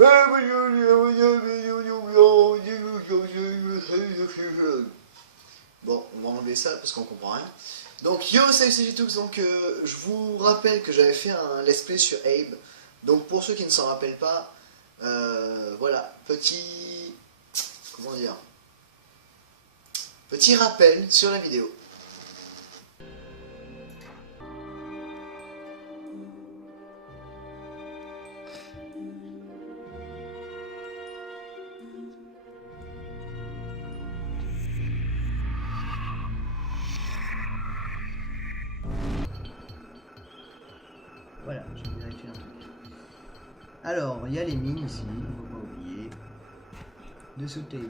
Bon, on va enlever ça parce qu'on comprend rien. Donc yo, salut c'est Jetoux, donc je vous rappelle que j'avais fait un let's play sur Abe. Donc pour ceux qui ne s'en rappellent pas, voilà, comment dire, petit rappel sur la vidéo. Voilà, je vais vérifier un truc. Alors, il y a les mines ici, il ne faut pas oublier de sauter.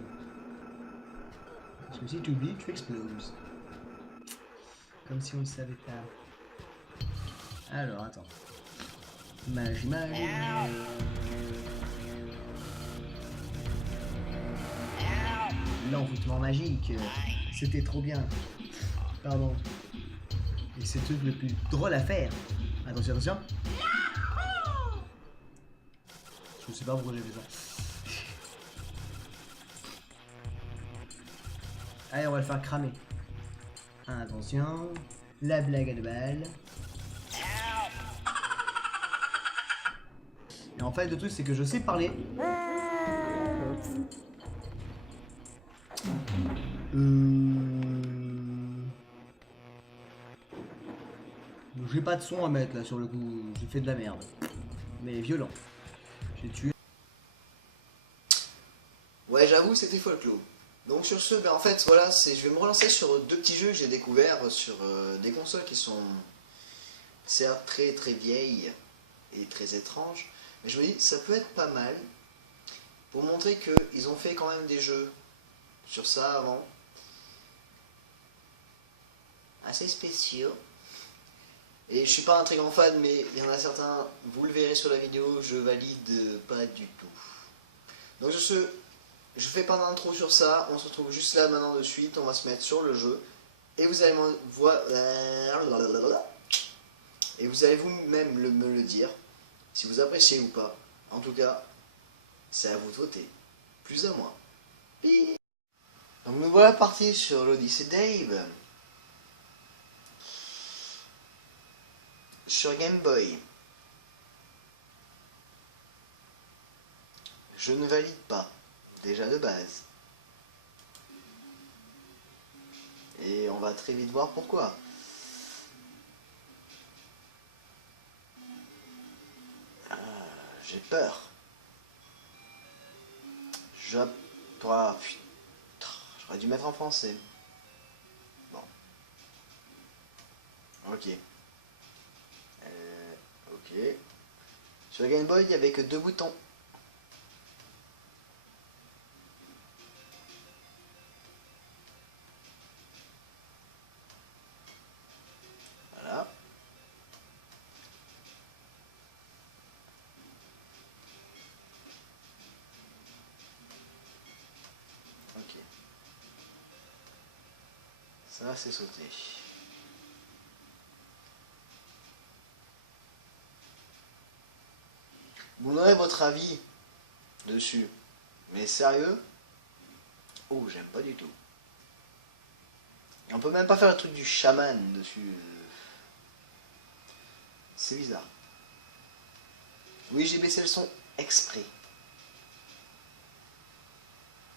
Parce que si tu oublies, tu exploses. Comme si on ne savait pas. Alors, attends. Magie, magie. L'envoûtement magique. C'était trop bien. Pardon. Et c'est le truc le plus drôle à faire. Attention, attention. Je sais pas pourquoi j'ai fait ça. Allez, on va le faire cramer. Attention. La blague à 2 balles. Et en fait, le truc, c'est que je sais parler. J'ai pas de son à mettre là sur le coup. J'ai fait de la merde. Mais violent. J'ai tué. Ouais, j'avoue, c'était folklore. Donc sur ce, ben en fait, voilà, je vais me relancer sur deux petits jeux que j'ai découverts sur des consoles qui sont certes très très vieilles et très étranges. Mais je me dis, ça peut être pas mal pour montrer qu'ils ont fait quand même des jeux sur ça avant. Assez spéciaux. Et je suis pas un très grand fan, mais il y en a certains, vous le verrez sur la vidéo, je valide pas du tout. Donc sur ce, je fais pas d'intro sur ça, on se retrouve juste là maintenant de suite, on va se mettre sur le jeu. Et vous allez voir... Et vous allez vous-même me le dire, si vous appréciez ou pas. En tout cas, c'est à vous de voter. Plus à moi. Donc me voilà parti sur l'Odyssée d'Abe. Sur Game Boy. Je ne valide pas, déjà de base. Et on va très vite voir pourquoi. J'ai peur. Oh, putain, j'aurais dû mettre en français. Bon. Ok. Ok. Sur la Game Boy, il n'y avait que 2 boutons. Voilà. Ok. Ça, c'est sauté. Vous donnerez votre avis dessus. Mais sérieux? Oh, j'aime pas du tout. Et on peut même pas faire le truc du chaman dessus. C'est bizarre. Oui, j'ai baissé le son exprès.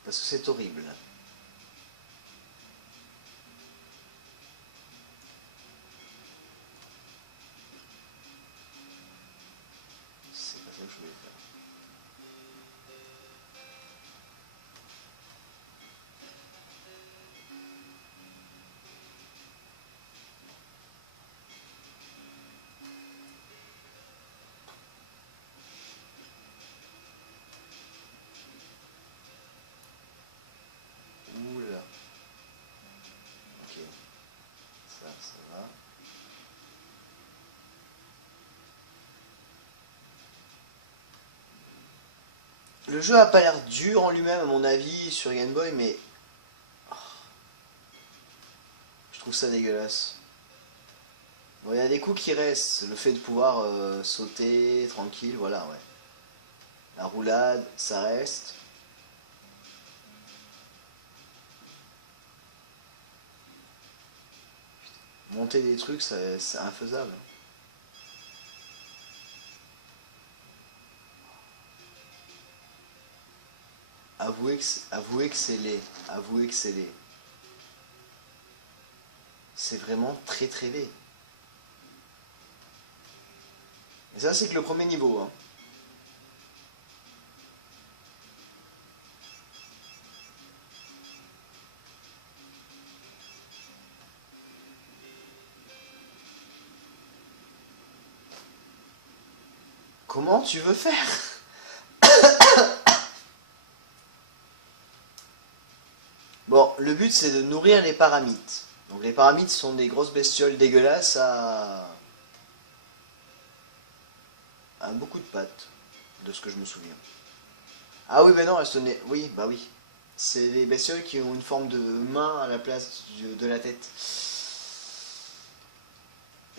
Parce que c'est horrible. C'est pas ça que je voulais faire. Oula. Ok. Ça va. Le jeu a pas l'air dur en lui-même à mon avis sur Game Boy, mais je trouve ça dégueulasse. Bon, il y a des coups qui restent, le fait de pouvoir sauter tranquille, voilà, ouais. La roulade, ça reste. Monter des trucs, c'est infaisable. Avouez que c'est laid. Avouez que c'est laid. C'est vraiment très très laid. Et ça, c'est que le premier niveau. Hein. Comment tu veux faire? Bon, le but c'est de nourrir les paramites. Donc les paramites sont des grosses bestioles dégueulasses à beaucoup de pattes, de ce que je me souviens. Ah oui, ben non, elles se tenaient... Oui, bah oui. C'est des bestioles qui ont une forme de main à la place de la tête.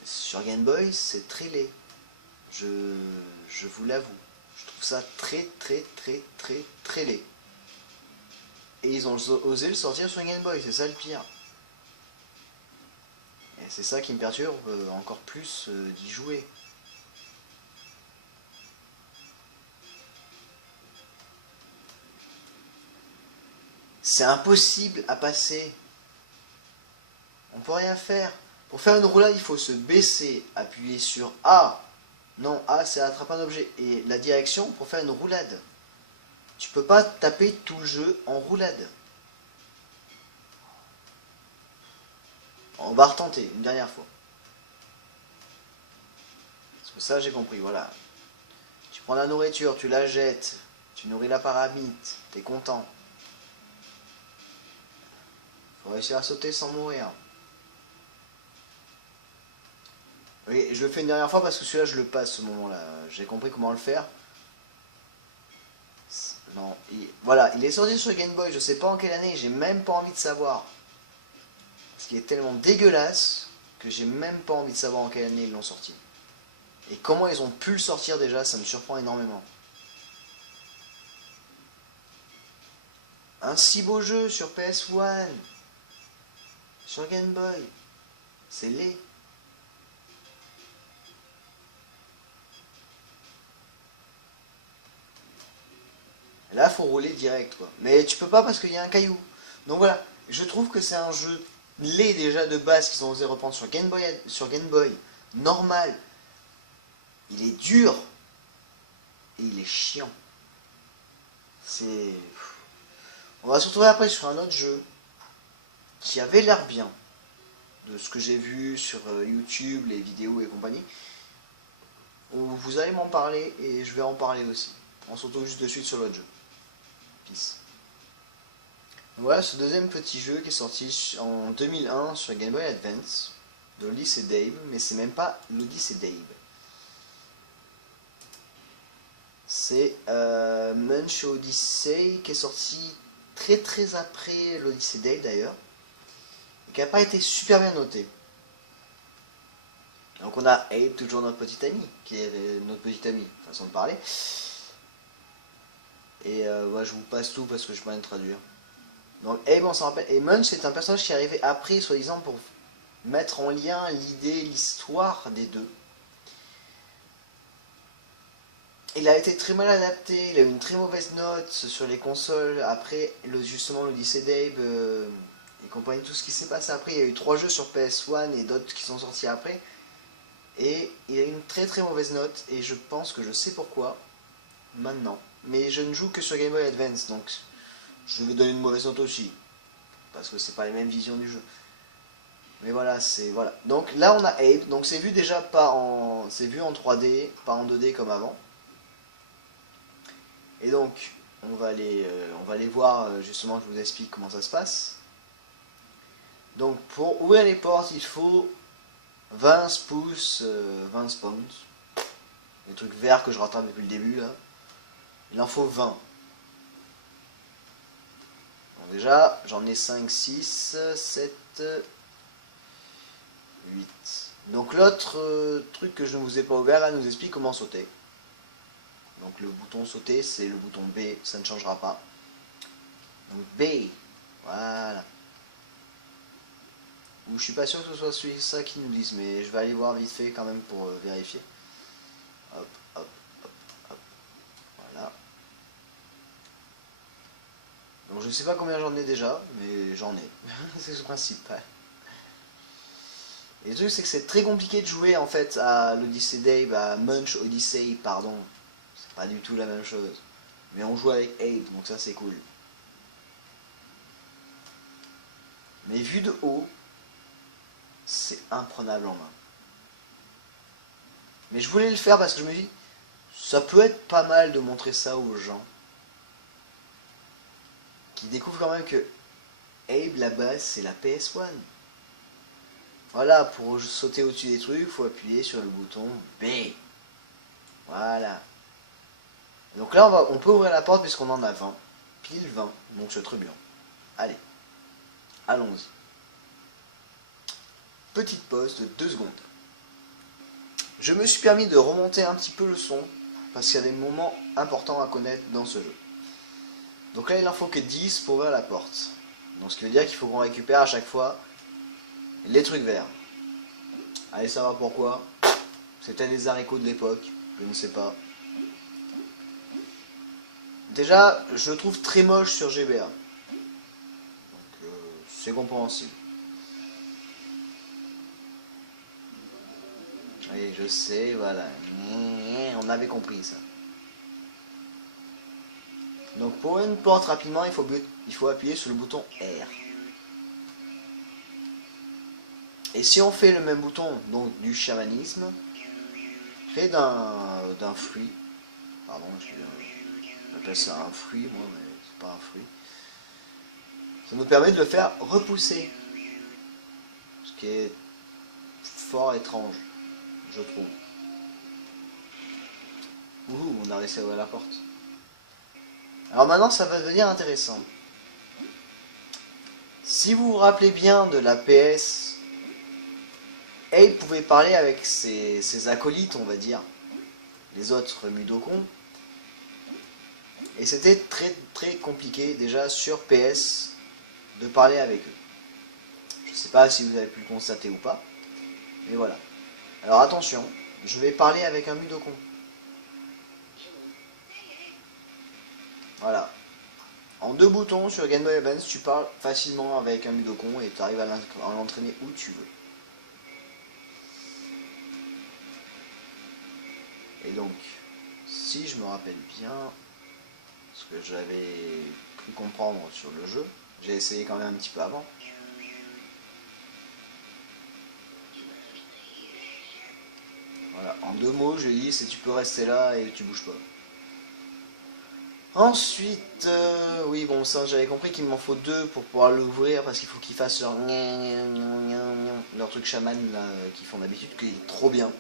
Sur Game Boy, c'est très laid. Je vous l'avoue. Je trouve ça très très très très très laid. Et ils ont osé le sortir sur Game Boy, c'est ça le pire. Et c'est ça qui me perturbe encore plus d'y jouer. C'est impossible à passer. On peut rien faire. Pour faire une roulade, il faut se baisser, appuyer sur A. Non, A c'est attraper un objet. Et la direction pour faire une roulade. Tu peux pas taper tout le jeu en roulade. On va retenter une dernière fois. Parce que ça j'ai compris, voilà. Tu prends la nourriture, tu la jettes, tu nourris la paramite, t'es content. Faut réussir à sauter sans mourir. Oui, je le fais une dernière fois parce que celui-là je le passe ce moment-là. J'ai compris comment le faire. Non, voilà, il est sorti sur Game Boy, je sais pas en quelle année, j'ai même pas envie de savoir. Parce qu'il est tellement dégueulasse que j'ai même pas envie de savoir en quelle année ils l'ont sorti. Et comment ils ont pu le sortir déjà, ça me surprend énormément. Un si beau jeu sur PS1, sur Game Boy, c'est laid. Là, faut rouler direct, quoi. Mais tu peux pas parce qu'il y a un caillou. Donc voilà, je trouve que c'est un jeu laid déjà de base qu'ils ont osé reprendre sur Game Boy, normal. Il est dur et il est chiant. C'est... On va se retrouver après sur un autre jeu qui avait l'air bien, de ce que j'ai vu sur YouTube, les vidéos et compagnie. Où vous allez m'en parler et je vais en parler aussi. On se retrouve juste de suite sur l'autre jeu. Peace. Voilà ce deuxième petit jeu qui est sorti en 2001 sur Game Boy Advance, de l'Odyssey Dave, mais c'est même pas l'Odyssey Dave. C'est Munch Odyssey qui est sorti très très après l'Odyssey Dave d'ailleurs, et qui n'a pas été super bien noté. Donc on a Abe, toujours notre petit ami, qui est notre petit ami, façon de parler. Et je vous passe tout parce que je peux rien traduire. Donc Abe, on s'en rappelle. Et Munch, c'est un personnage qui est arrivé après, soi-disant, pour mettre en lien l'idée, l'histoire des deux. Il a été très mal adapté, il a eu une très mauvaise note sur les consoles. Après, justement, l'Odyssey d'Abe et compagnie, tout ce qui s'est passé après. Il y a eu 3 jeux sur PS1 et d'autres qui sont sortis après. Et il a eu une très très mauvaise note, et je pense que je sais pourquoi, maintenant. Mais je ne joue que sur Game Boy Advance, donc je vais donner une mauvaise note aussi. Parce que c'est pas les mêmes visions du jeu. Mais voilà, c'est... Voilà. Donc là on a Abe, donc c'est vu déjà pas en... C'est vu en 3D, pas en 2D comme avant. Et donc, on va aller voir, justement, je vous explique comment ça se passe. Donc, pour ouvrir les portes, il faut 20 pouces, 20 spawns. Les trucs verts que je rattrape depuis le début, là. Il en faut 20. Donc déjà, j'en ai 5, 6, 7, 8. Donc l'autre truc que je ne vous ai pas ouvert, là, nous explique comment sauter. Donc le bouton sauter, c'est le bouton B, ça ne changera pas. Donc B, voilà. Ou je suis pas sûr que ce soit ça qu'ils nous disent, mais je vais aller voir vite fait quand même pour vérifier. Hop, hop, hop, hop. Voilà. Donc je sais pas combien j'en ai déjà, mais j'en ai. C'est ce principal. Et le truc c'est que c'est très compliqué de jouer en fait à l'Odyssey Dave, à Munch Odyssey, pardon. C'est pas du tout la même chose. Mais on joue avec Abe, donc ça c'est cool. Mais vu de haut, c'est imprenable en main. Mais je voulais le faire parce que je me dis, ça peut être pas mal de montrer ça aux gens. Qui découvrent quand même que Abe, la base, c'est la PS1. Voilà, pour sauter au-dessus des trucs, il faut appuyer sur le bouton B. Voilà. Donc là, on peut ouvrir la porte puisqu'on en a 20. Pile 20, donc c'est très bien. Allez, allons-y. Petite pause de 2 secondes. Je me suis permis de remonter un petit peu le son, parce qu'il y a des moments importants à connaître dans ce jeu. Donc là, il n'en faut que 10 pour ouvrir la porte. Donc ce qui veut dire qu'il faut qu'on récupère à chaque fois les trucs verts. Allez savoir pourquoi. C'était des haricots de l'époque, je ne sais pas. Déjà, je le trouve très moche sur GBA. Donc c'est compréhensible. Oui, je sais, voilà. On avait compris ça. Donc pour une porte rapidement, il faut appuyer sur le bouton R. Et si on fait le même bouton, donc du chamanisme, fait d'un fruit, pardon, j'appelle ça un fruit, moi, mais c'est pas un fruit, ça nous permet de le faire repousser. Ce qui est fort étrange, je trouve. Ouh, on a réussi à ouvrir la porte. Alors maintenant, ça va devenir intéressant. Si vous vous rappelez bien de la PS, Abe pouvait parler avec ses acolytes, on va dire, les autres Mudokons. Et c'était très très compliqué déjà sur PS de parler avec eux. Je ne sais pas si vous avez pu le constater ou pas, mais voilà. Alors attention, je vais parler avec un Mudokon. Voilà. En 2 boutons sur Game Boy Advance, tu parles facilement avec un Mudokon et tu arrives à l'entraîner où tu veux. Et donc, si je me rappelle bien ce que j'avais pu comprendre sur le jeu, j'ai essayé quand même un petit peu avant. Voilà, en 2 mots, je dis c'est tu peux rester là et tu bouges pas. Ensuite, oui bon ça j'avais compris qu'il m'en faut 2 pour pouvoir l'ouvrir parce qu'il faut qu'ils fassent leur truc chaman là qu'ils font d'habitude, qui est trop bien.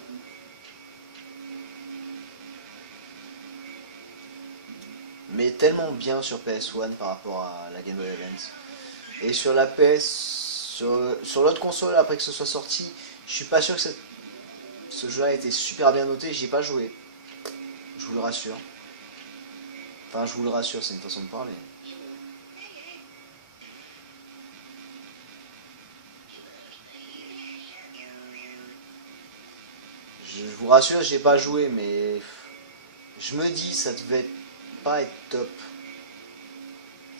Mais tellement bien sur PS1 par rapport à la Game Boy Advance. Et sur la PS, sur l'autre console après que ce soit sorti, je suis pas sûr que ce jeu-là a été super bien noté, j'y ai pas joué. Je vous le rassure. Enfin, je vous le rassure, c'est une façon de parler. Je vous rassure, j'ai pas joué, mais je me dis, ça devait pas être top.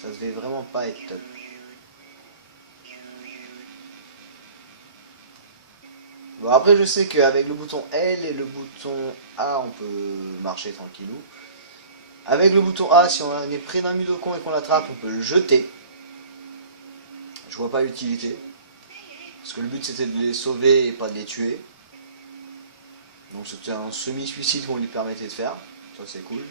Ça devait vraiment pas être top. Bon, après, je sais qu'avec le bouton L et le bouton A, on peut marcher tranquillou. Avec le bouton A, si on est près d'un Mudokon et qu'on l'attrape, on peut le jeter. Je vois pas l'utilité. Parce que le but c'était de les sauver et pas de les tuer. Donc c'était un semi-suicide qu'on lui permettait de faire. Ça c'est cool.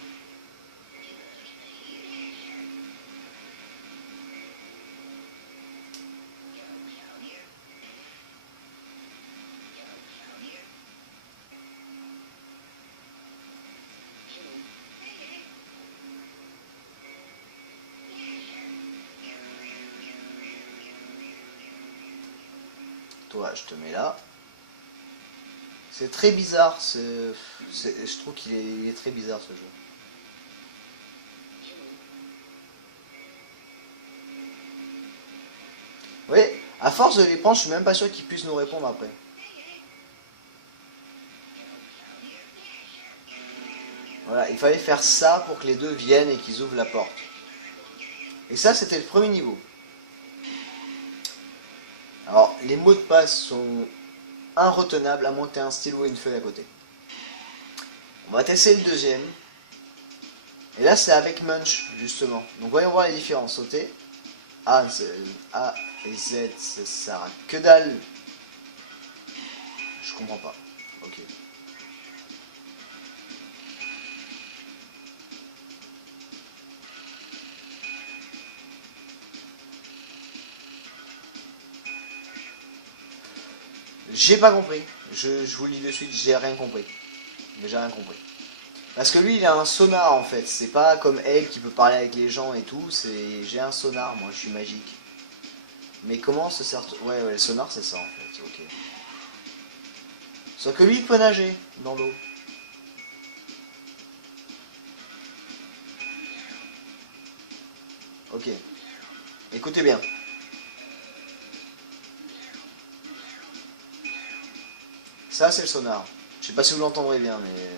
Toi, je te mets là. C'est très bizarre, je trouve qu'il est très bizarre ce jeu. Oui, à force de les prendre, je suis même pas sûr qu'ils puissent nous répondre après. Voilà, il fallait faire ça pour que les deux viennent et qu'ils ouvrent la porte. Et ça, c'était le premier niveau. Alors, les mots de passe sont inretenables à moins que tu aies un stylo et une feuille à côté. On va tester le deuxième. Et là, c'est avec Munch, justement. Donc, voyons voir les différences. Sauter. A et Z, ça sert à que dalle. Je comprends pas. Ok. J'ai pas compris. Je vous le dis de suite, j'ai rien compris. Mais j'ai rien compris. Parce que lui, il a un sonar en fait. C'est pas comme elle qui peut parler avec les gens et tout. C'est j'ai un sonar, moi, je suis magique. Mais comment se sert... Ouais, le sonar, c'est ça en fait. Ok. Sauf que lui, il peut nager dans l'eau. Ok. Écoutez bien. Ça, c'est le sonar. Je sais pas si vous l'entendrez bien, mais...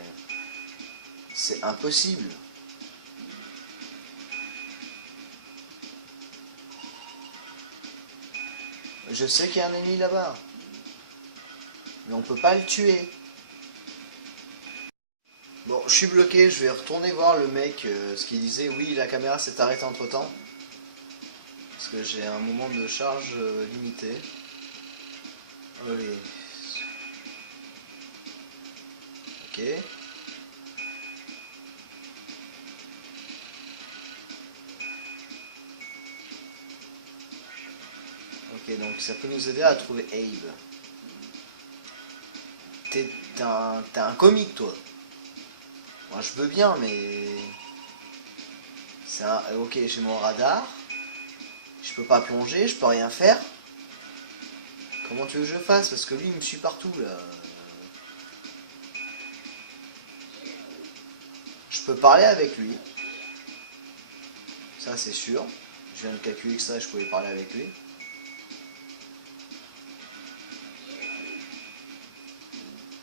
C'est impossible. Je sais qu'il y a un ennemi là-bas. Mais on peut pas le tuer. Bon, je suis bloqué, je vais retourner voir le mec, ce qu'il disait. Oui, la caméra s'est arrêtée entre temps. Parce que j'ai un moment de charge limité. Allez. Ok. Ok, donc ça peut nous aider à trouver Abe. T'es un comique, toi. Moi, je veux bien, mais... Ok, j'ai mon radar. Je peux pas plonger, je peux rien faire. Comment tu veux que je fasse? Parce que lui, il me suit partout, là. Je peux parler avec lui. Ça, c'est sûr. Je viens de calculer que ça, je pouvais parler avec lui.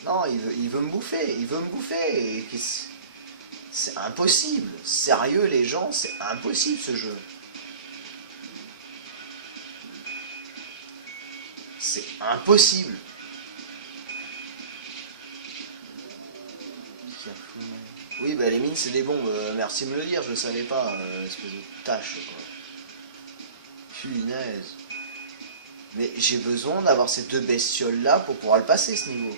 Non, il veut me bouffer. Il veut me bouffer. C'est impossible. Sérieux, les gens, c'est impossible, ce jeu. C'est impossible. Oui, bah les mines, c'est des bombes. Merci de me le dire, je le savais pas. Espèce de tâche, quoi. Punaise. Mais j'ai besoin d'avoir ces deux bestioles-là pour pouvoir le passer, ce niveau.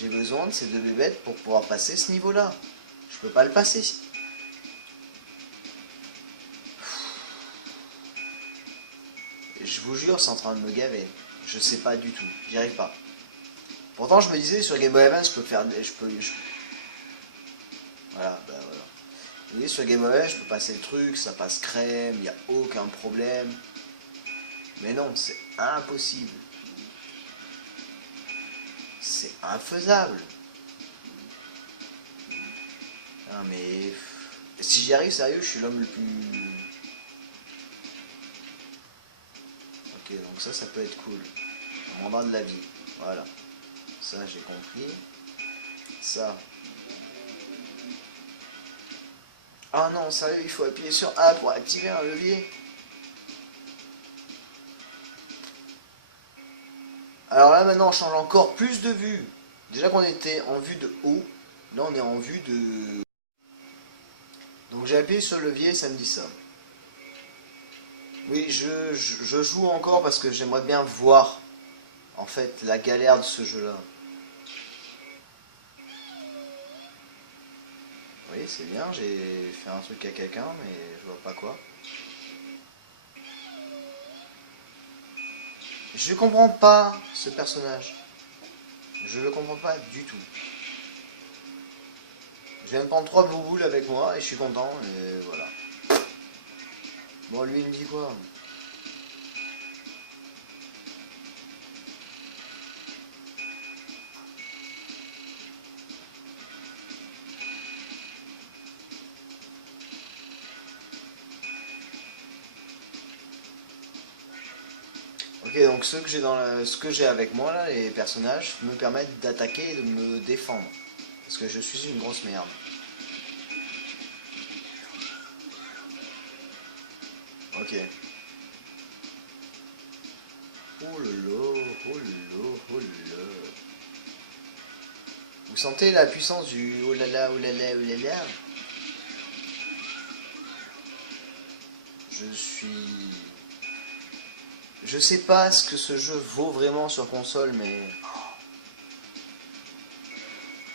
J'ai besoin de ces deux bébêtes pour pouvoir passer ce niveau-là. Je peux pas le passer. Je vous jure, c'est en train de me gaver. Je sais pas du tout. J'y arrive pas. Pourtant, je me disais, sur Game Boy Advance, je peux faire... Voilà, bah voilà. Vous voyez, sur Game Boy Advance, je peux passer le truc, ça passe crème, il n'y a aucun problème. Mais non, c'est impossible. C'est infaisable. Ah, mais... Si j'y arrive, sérieux, je suis l'homme le plus... Ok, donc ça peut être cool. Un mandat de la vie. Voilà. Ça, j'ai compris. Ça. Ah non, sérieux, il faut appuyer sur A pour activer un levier. Alors là, maintenant, on change encore plus de vue. Déjà qu'on était en vue de haut. Là, on est en vue de... Donc j'ai appuyé sur le levier, ça me dit ça. Oui, je joue encore parce que j'aimerais bien voir, en fait, la galère de ce jeu-là. Oui, c'est bien, j'ai fait un truc à quelqu'un, mais je vois pas quoi. Je comprends pas ce personnage. Je le comprends pas du tout. Je viens de prendre 3 blue boules avec moi et je suis content, et voilà. Bon, lui, il me dit quoi? Ok, donc ce que j'ai avec moi là, les personnages, me permettent d'attaquer et de me défendre. Parce que je suis une grosse merde. Ok. Oh là là, oh là là, oh là là. Vous sentez la puissance du oh là là, oh là là, oh là là. Je sais pas ce que ce jeu vaut vraiment sur console, mais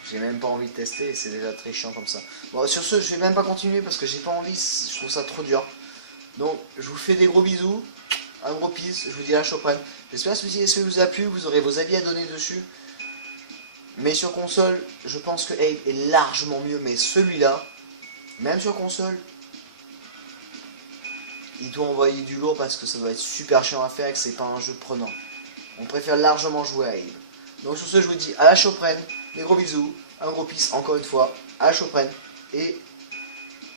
j'ai même pas envie de tester, c'est déjà très chiant comme ça. Bon, sur ce, je vais même pas continuer parce que j'ai pas envie, je trouve ça trop dur. Donc, je vous fais des gros bisous, un gros peace, je vous dis à la prochaine. J'espère que celui-ci vous a plu, vous aurez vos avis à donner dessus. Mais sur console, je pense que Ape est largement mieux, mais celui-là, même sur console, il doit envoyer du lourd parce que ça doit être super chiant à faire et que c'est pas un jeu prenant. On préfère largement jouer à Ape. Donc sur ce, je vous dis à la prochaine, des gros bisous, un gros peace encore une fois, à la prochaine, et